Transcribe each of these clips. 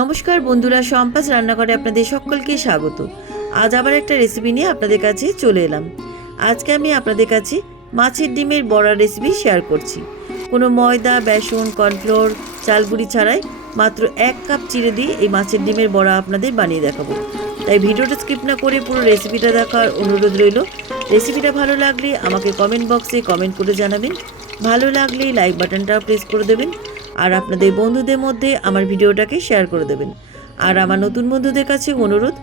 নমস্কার বন্ধুরা, সম্পাস রান্নাঘরে আপনাদের সকলকে স্বাগত। আজ আবার একটা রেসিপি নিয়ে আপনাদের কাছে চলে এলাম। আজকে আমি আপনাদের কাছে মাছের ডিমের বড়া রেসিপি শেয়ার করছি। কোনো ময়দা, বেসন, কর্নফ্লোর, চালগুড়ি ছাড়াই মাত্র 1 কাপ চিড়ে দিয়ে এই মাছের ডিমের বড়া আপনাদের বানিয়ে দেখাবো। তাই ভিডিওটা স্কিপ না করে পুরো রেসিপিটা দেখার অনুরোধ রইল। রেসিপিটা ভালো লাগলে আমাকে কমেন্ট বক্সে কমেন্ট করে জানাবেন। ভালো লাগলে লাইক বাটনটা প্রেস করে দেবেন আর আপনাদের বন্ধুদের মধ্যে আমার ভিডিওটাকে শেয়ার করে দেবেন। আর আমার নতুন বন্ধুদের কাছে অনুরোধ,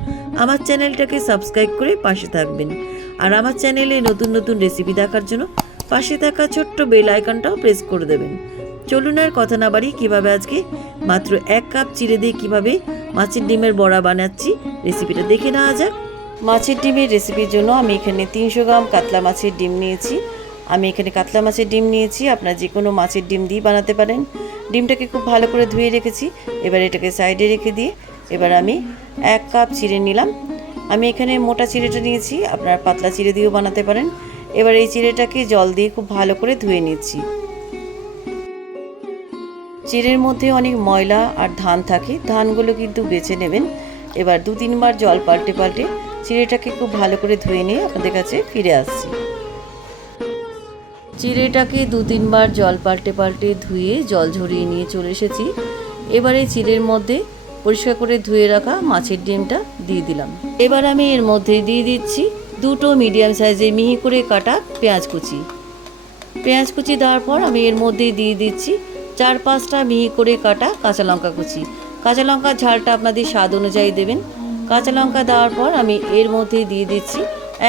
আমার চ্যানেলটাকে সাবস্ক্রাইব করে পাশে থাকবেন। আর আমার চ্যানেলে নতুন নতুন রেসিপি দেখার জন্য পাশে থাকা ছোট্ট বেল আইকনটাও প্রেস করে দেবেন। চলুন আর কথা না বাড়ি, কীভাবে আজকে মাত্র 1 কাপ চিড়ে দিয়ে কীভাবে মাছের ডিমের বড়া বানাচ্ছি রেসিপিটা দেখে নেওয়া যাক। মাছের ডিমের রেসিপির জন্য আমি এখানে 300 গ্রাম কাতলা মাছের ডিম নিয়েছি। আমি এখানে কাতলা মাছের ডিম নিয়েছি, আপনারা যে কোনো মাছের ডিম দিয়ে বানাতে পারেন। ডিমটাকে খুব ভালো করে ধুয়ে রেখেছি। এবার এটাকে সাইডে রেখে দিয়ে এবার আমি 1 কাপ চিড়ে নিলাম। আমি এখানে মোটা চিড়েটা নিয়েছি, আপনারা পাতলা চিড়ে দিয়েও বানাতে পারেন। এবার এই চিড়েটাকে জল দিয়ে খুব ভালো করে ধুয়ে নিচ্ছি। চিড়ের মধ্যে অনেক ময়লা আর ধান থাকে, ধানগুলো কিন্তু বেছে নেবেন। এবার 2-3 বার জল পাল্টে পাল্টে চিড়েটাকে খুব ভালো করে ধুয়ে নিয়ে আপনাদের কাছে ফিরে আসছি। চিড়েটাকে 2-3 বার জল পাল্টে পাল্টে ধুয়ে জল ঝরিয়ে নিয়ে চলে এসেছি। এবারে চিড়ের মধ্যে পরিষ্কার করে ধুয়ে রাখা মাছের ডিমটা দিয়ে দিলাম। এবার আমি এর মধ্যে দিয়ে দিচ্ছি 2টো মিডিয়াম সাইজে মিহি করে কাটা পেঁয়াজ কুচি। পেঁয়াজ কুচি দেওয়ার পর আমি এর মধ্যে দিয়ে দিচ্ছি 4-5টা মিহি করে কাটা কাঁচা লঙ্কা কুচি। কাঁচা লঙ্কার ঝালটা আপনাদের স্বাদ অনুযায়ী দেবেন। কাঁচা লঙ্কা দেওয়ার পর আমি এর মধ্যে দিয়ে দিচ্ছি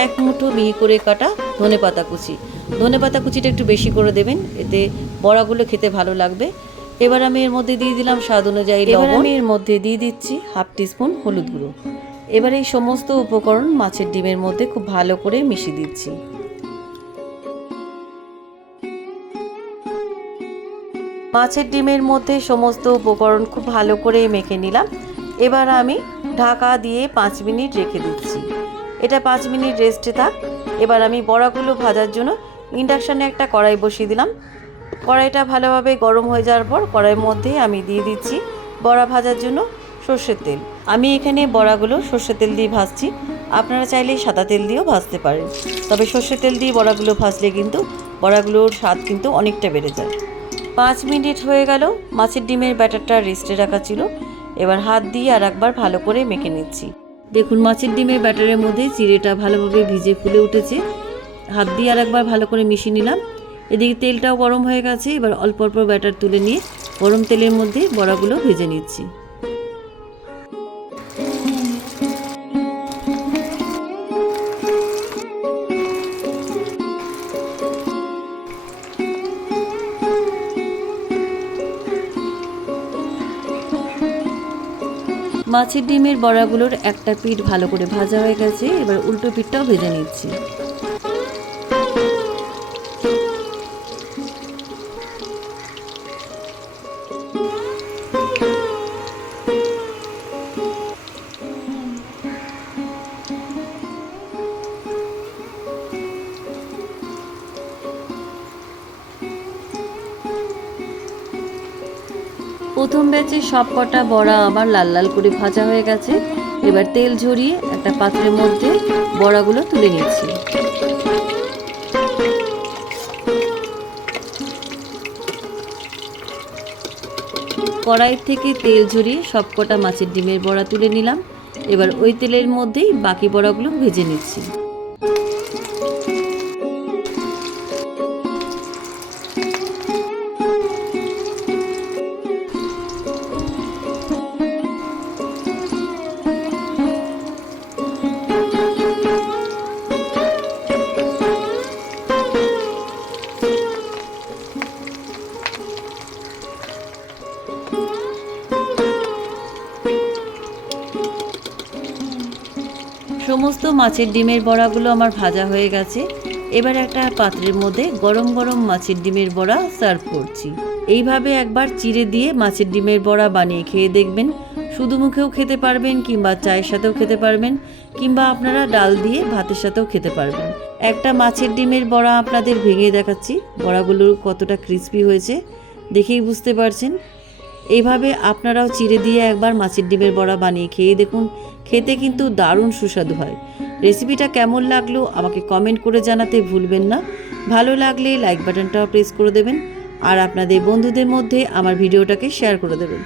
1 মুঠো মিহি করে কাটা ধনেপাতা কুচি। ধনেপাতা কুচিটা একটু বেশি করে দেবেন, এতে বড়াগুলো খেতে ভালো লাগবে। এবার আমি এর মধ্যে দিয়ে দিলাম স্বাদ অনুযায়ী লবণ। এবার আমি এর মধ্যে দিয়ে দিচ্ছি 1/2 টিস্পুন হলুদ গুঁড়ো। এবার এই সমস্ত উপকরণ মাছের ডিমের মধ্যে খুব ভালো করে মিশিয়ে দিচ্ছি। মাছের ডিমের মধ্যে সমস্ত উপকরণ খুব ভালো করে মেখে নিলাম। এবার আমি ঢাকা দিয়ে 5 মিনিট রেখে দিচ্ছি। এটা 5 মিনিট রেস্টে থাক। এবার আমি বড়াগুলো ভাজার জন্য ইন্ডাকশানে একটা কড়াই বসিয়ে দিলাম। কড়াইটা ভালোভাবে গরম হয়ে যাওয়ার পর কড়াইয়ের মধ্যে আমি দিয়ে দিচ্ছি বড়া ভাজার জন্য সর্ষের তেল। আমি এখানে বড়াগুলো সর্ষের তেল দিয়ে ভাজছি, আপনারা চাইলে সাদা তেল দিয়েও ভাজতে পারেন। তবে সর্ষের তেল দিয়ে বড়াগুলো ভাজলে কিন্তু বড়াগুলোর স্বাদ কিন্তু অনেকটা বেড়ে যায়। 5 মিনিট হয়ে গেল, মাছের ডিমের ব্যাটারটা রেস্টে রাখা ছিল। এবার হাত দিয়ে আর একবার ভালো করে মেখে নিচ্ছি। দেখুন মাছের ডিমের ব্যাটারের মধ্যে চিড়েটা ভালোভাবে ভিজে ফুলে উঠেছে। হাত দিয়ে আর একবার ভালো করে মিশিয়ে নিলাম। এদিকে তেলটাও গরম হয়ে গেছে। এবার অল্প অল্প ব্যাটার তুলে নিয়ে গরম তেলের মধ্যে বড়াগুলো ভেজে নিচ্ছি। মাছের ডিমের বড়াগুলোর একটা পিঠ ভালো করে ভাজা হয়ে গেছে। এবার উল্টো পিঠটাও ভেজে নিচ্ছি। প্রথম ব্যাচে সব কটা বড়া আমার লাল লাল করে ভাজা হয়ে গেছে। এবার তেল ঝরিয়ে একটা পাত্রের মধ্যে বড়াগুলো তুলে নিচ্ছি। কড়াই থেকে তেল ঝরিয়ে সব কটা মাছের ডিমের বড়া তুলে নিলাম। এবার ওই তেলের মধ্যেই বাকি বড়াগুলো ভেজে নিচ্ছি। সমস্ত মাছের ডিমের বড়াগুলো আমার ভাজা হয়ে গেছে। এবার একটা পাত্রের মধ্যে গরম গরম মাছের ডিমের বড়া সার্ভ করছি। এইভাবে একবার চিড়ে দিয়ে মাছের ডিমের বড়া বানিয়ে খেয়ে দেখবেন। শুধু মুখেও খেতে পারবেন, কিংবা চায়ের সাথেও খেতে পারবেন, কিংবা আপনারা ডাল দিয়ে ভাতের সাথেও খেতে পারবেন। একটা মাছের ডিমের বড়া আপনাদের ভেঙে দেখাচ্ছি। বড়াগুলো কতটা ক্রিস্পি হয়েছে দেখেই বুঝতে পারছেন। এইভাবে আপনারাও চিড়ে দিয়ে একবার মাছের ডিমের বড়া বানিয়ে খেয়ে দেখুন, খেতে কিন্তু দারুণ সুস্বাদু হয়। রেসিপিটা কেমন লাগলো আমাকে কমেন্ট করে জানাতে ভুলবেন না। ভালো লাগলে লাইক বাটনটাও প্রেস করে দেবেন, আর আপনাদের বন্ধুদের মধ্যে আমার ভিডিওটাকে শেয়ার করে দেবেন।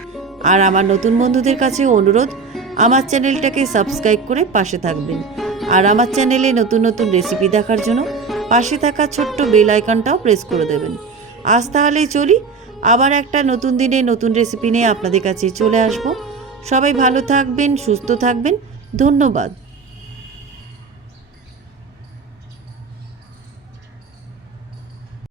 আর আমার নতুন বন্ধুদের কাছে অনুরোধ, আমার চ্যানেলটাকে সাবস্ক্রাইব করে পাশে থাকবেন। আর আমার চ্যানেলে নতুন নতুন রেসিপি দেখার জন্য পাশে থাকা ছোট্ট বেল আইকনটাও প্রেস করে দেবেন। আজ তাহলে চলি, আবার একটা নতুন দিনে নতুন রেসিপি নিয়ে আপনাদের কাছে চলে আসব। সবাই ভালো থাকবেন, সুস্থ থাকবেন। ধন্যবাদ।